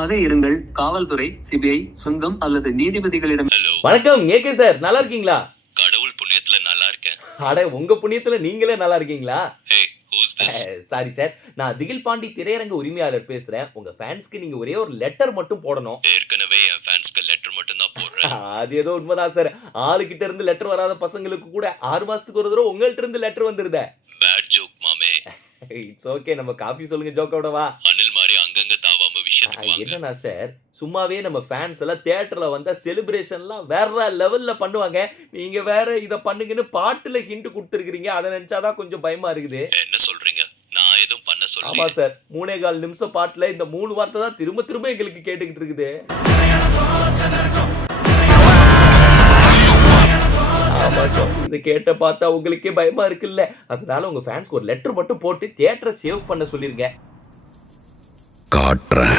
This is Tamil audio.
கவனமாக இருங்கள். காவல்துறை, சிபிஐ, சொந்தம் அல்லது நீதிபதிகளிடம். வணக்கம் ஏகே சார், நல்லா இருக்கீங்களா? கடவுள் புண்ணியத்துல நல்லா இருக்கேன். அட, உங்க புண்ணியத்துல நீங்களே நல்லா இருக்கீங்களா? Hey, who's this? Sorry sir, நான் திகில் பாண்டி திரையரங்க உரிமையாளர் பேசுறேன். உங்க ஃபேன்ஸ்க்கு நீங்க ஒரே ஒரு லெட்டர் மட்டும் போடணும். ஏற்கனவே என் ஃபேன்ஸ்க்கு லெட்டர் மட்டும் தான் போடுறேன். அது ஏதோ உண்மைதான் சார். ஆளுகிட்ட இருந்து லெட்டர் வராத பசங்களுக்கு கூட 6 மாசத்துக்கு ஒரு தடவை உங்கள்ட்ட இருந்து லெட்டர் வந்துருதே. பேட் ஜோக் மாமே. இட்ஸ் ஓகே, நம்ம காஃபி சொல்லுங்க ஜோக்கோட வா. அனில் மாதிரி அங்கங்க தாவாம விஷயத்துக்கு வாங்க. என்னன்னா சார், சும்மாவே நம்ம ஃபேன்ஸ் எல்லாம் தியேட்டர்ல வந்தா செலிப்ரேஷன்லாம் வேற லெவல்ல பண்ணுவாங்க. நீங்க வேற இத பண்ணுங்கன்னு பாட்டுல ஹிண்ட் கொடுத்துருக்கீங்க. அதை நினைச்சாதான் கொஞ்சம் பயமா இருக்குது. என்ன சொல்றீங்க? நான் எதுவும் பண்ண ஆமா சொல்லல. சார், 3.25 நிமிஷம் பாட்டுல இந்த 3 வார்த்தை தான் திரும்ப திரும்ப எங்களுக்கு கேட்டுக்கிட்டு இருக்குது. ஆமா சார், இதை கேட்ட பார்த்தா உங்களுக்கே பயமா இருக்குல்ல. அதனால உங்க ஃபேன்ஸ்க்கு ஒரு லெட்டர் மட்டும் போட்டு தியேட்டரை சேவ் பண்ண சொல்லிருங்க. காட்டுறேன்.